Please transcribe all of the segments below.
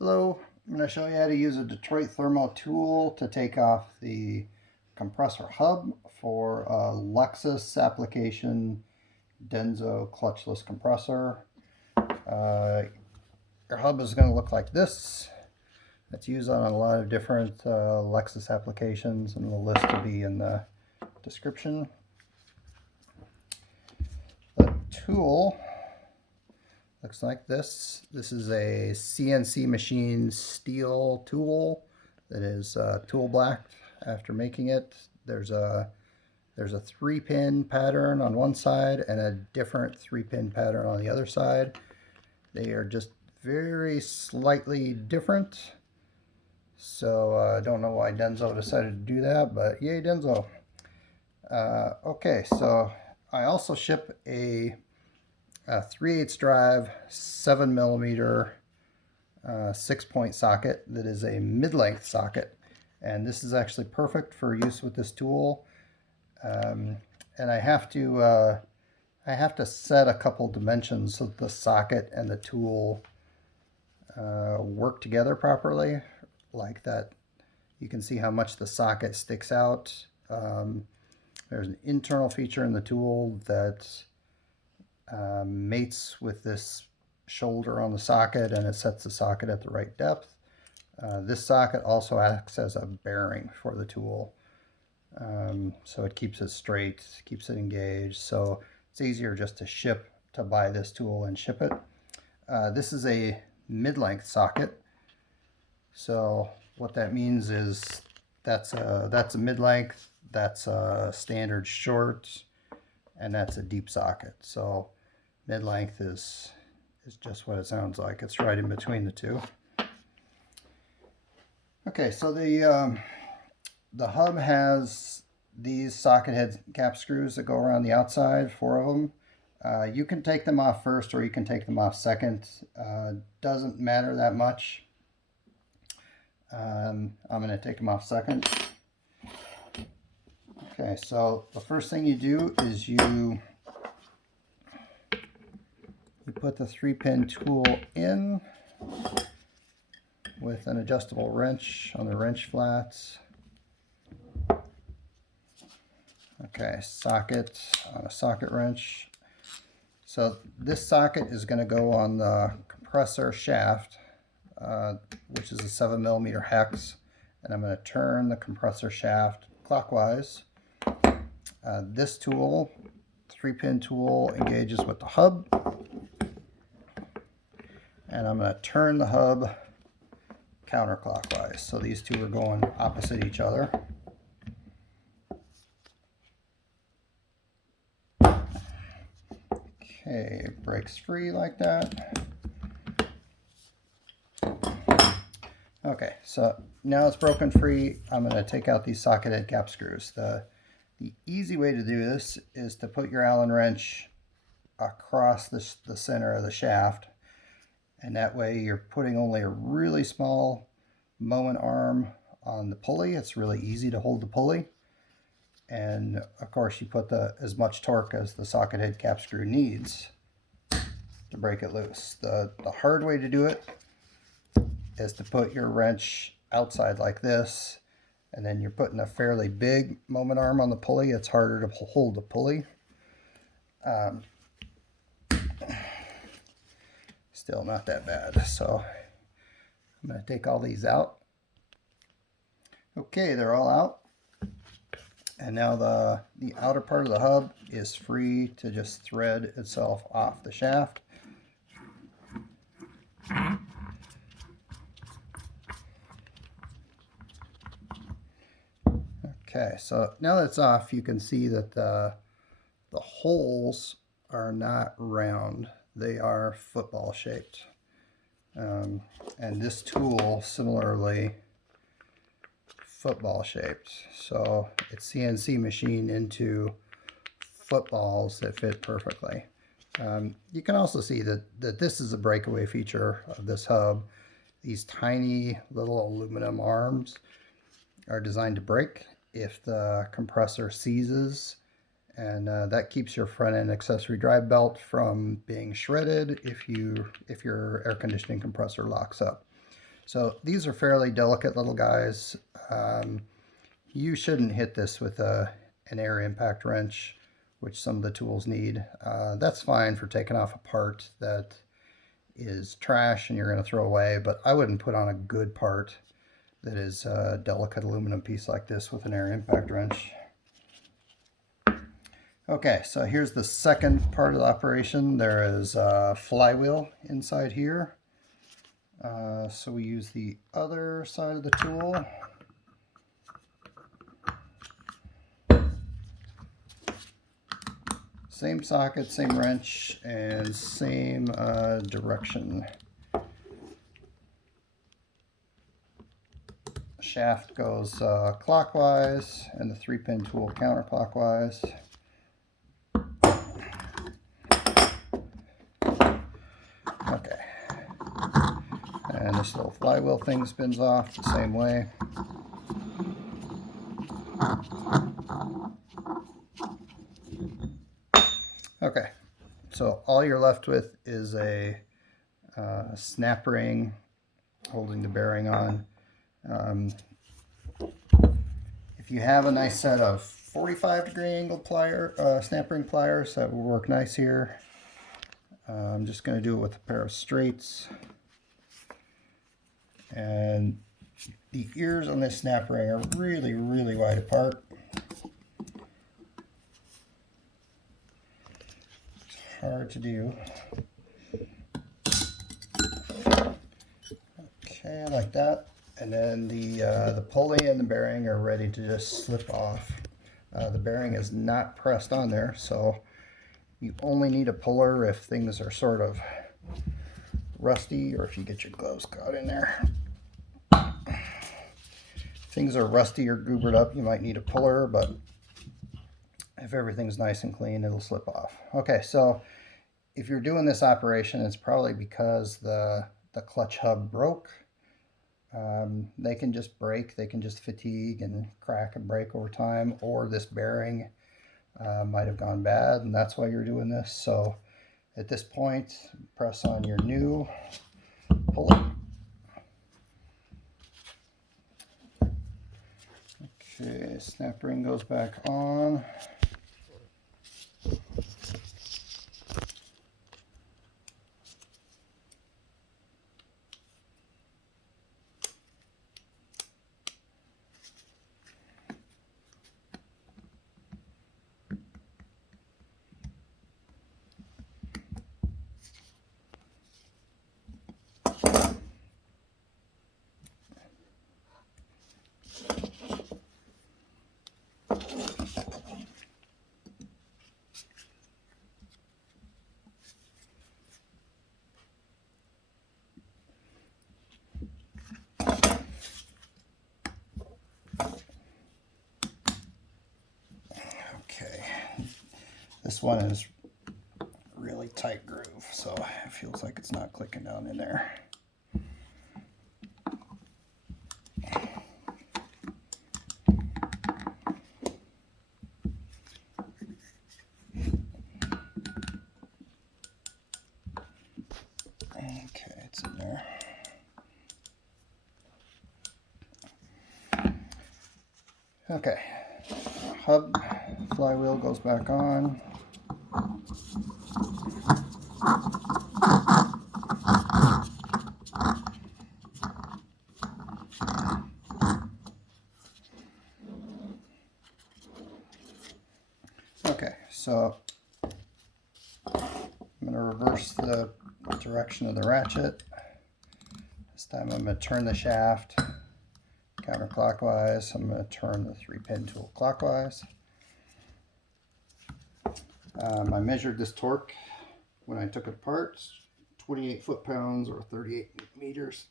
Hello, I'm going to show you how to use a Detroit Thermo tool to take off the compressor hub for a Lexus application Denso Clutchless compressor. Your hub is going to look like this. It's used on a lot of different Lexus applications, and the list will be in the description. The tool looks like this. This is a CNC machine steel tool that is tool blacked after making it. There's a 3-pin pattern on one side and a different 3-pin pattern on the other side. They are just very slightly different. So I don't know why Denso decided to do that, but yay Denso. Okay, so I also ship a 3/8 drive 7mm 6-point socket that is a mid-length socket, and this is actually perfect for use with this tool. And I have to set a couple dimensions so that the socket and the tool work together properly, like that. You can see how much the socket sticks out. There's an internal feature in the tool that mates with this shoulder on the socket, and it sets the socket at the right depth. This socket also acts as a bearing for the tool, so it keeps it straight, keeps it engaged. So it's easier just to buy this tool and ship it. This is a mid-length socket, so what that means is that's a mid-length, that's a standard short, and that's a deep socket. So mid-length is just what it sounds like. It's right in between the two. Okay, so the hub has these socket head cap screws that go around the outside, 4 of them. You can take them off first or you can take them off second. Doesn't matter that much. I'm going to take them off second. Okay, so the first thing you do is you put the 3-pin tool in with an adjustable wrench on the wrench flats. Okay, socket on a socket wrench. So this socket is going to go on the compressor shaft, which is a 7mm hex, and I'm going to turn the compressor shaft clockwise. This tool, 3-pin tool, engages with the hub, and I'm going to turn the hub counterclockwise. So these two are going opposite each other. Okay, it breaks free like that. Okay, so now it's broken free. I'm going to take out these socket head cap screws. The easy way to do this is to put your Allen wrench across the center of the shaft, and that way you're putting only a really small moment arm on the pulley. It's really easy to hold the pulley, and of course you put as much torque as the socket head cap screw needs to break it loose. The hard way to do it is to put your wrench outside like this, and then you're putting a fairly big moment arm on the pulley. It's harder to hold the pulley. Still not that bad. So I'm going to take all these out. Okay, they're all out. And now the outer part of the hub is free to just thread itself off the shaft. Okay, so now that it's off, you can see that the holes are not round. They are football shaped. And this tool, similarly, football shaped. So it's CNC machined into footballs that fit perfectly. You can also see that this is a breakaway feature of this hub. These tiny little aluminum arms are designed to break if the compressor seizes, and that keeps your front end accessory drive belt from being shredded if your air conditioning compressor locks up. So these are fairly delicate little guys. You shouldn't hit this with an air impact wrench, which some of the tools need. That's fine for taking off a part that is trash and you're going to throw away, but I wouldn't put on a good part that is a delicate aluminum piece like this with an air impact wrench. Okay, so here's the second part of the operation. There is a flywheel inside here. So we use the other side of the tool. Same socket, same wrench, and same direction. Shaft goes clockwise and the 3-pin tool counterclockwise. Okay. And this little flywheel thing spins off the same way. Okay, so all you're left with is a snap ring holding the bearing on. If you have a nice set of 45-degree angled snap ring pliers, that will work nice here. I'm just going to do it with a pair of straights. And the ears on this snap ring are really, really wide apart. It's hard to do. Okay, like that. And then the pulley and the bearing are ready to just slip off. The bearing is not pressed on there, so you only need a puller if things are sort of rusty or if you get your gloves caught in there. If things are rusty or goobered up, you might need a puller, but if everything's nice and clean, it'll slip off. Okay, so if you're doing this operation, it's probably because the clutch hub broke. They can just break, they can just fatigue and crack and break over time, or this bearing might have gone bad and that's why you're doing this. So at this point, press on your new pulley. Okay, snap ring goes back on. This one is really tight groove, so it feels like it's not clicking down in there. Okay, it's in there. Okay, hub flywheel goes back on. Okay, so I'm going to reverse the direction of the ratchet. This time I'm going to turn the shaft counterclockwise. I'm going to turn the 3-pin tool clockwise. I measured this torque when I took it apart, 28 foot-pounds or 38 meters.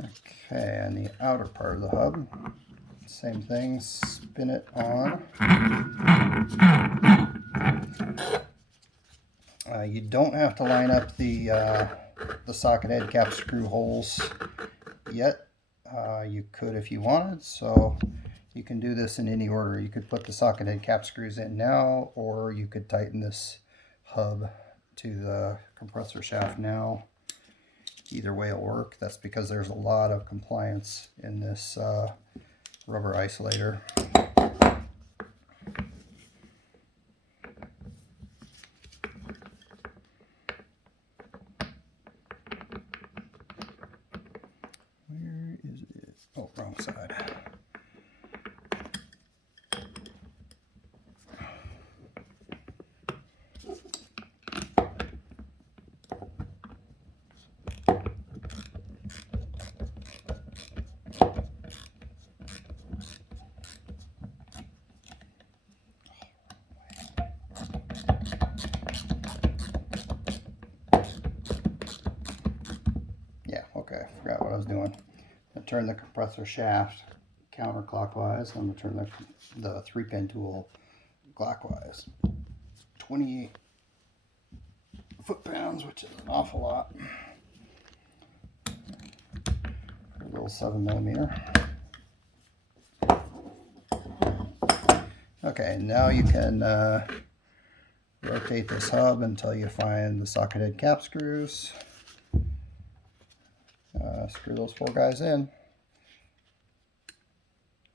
Okay, and the outer part of the hub, same thing, spin it on. You don't have to line up the socket head cap screw holes yet. You could if you wanted, so You can do this in any order. You could put the socket head cap screws in now, or you could tighten this hub to the compressor shaft now. Either way will work. That's because there's a lot of compliance in this rubber isolator. Where is it? Oh, wrong side. Yeah, okay, forgot what I was doing. I turn the compressor shaft counterclockwise. I'm going to turn the 3-pin tool clockwise. 28 foot-pounds, which is an awful lot. A little 7mm. Okay, now you can rotate this hub until you find the socket head cap screws. Screw those 4 guys in.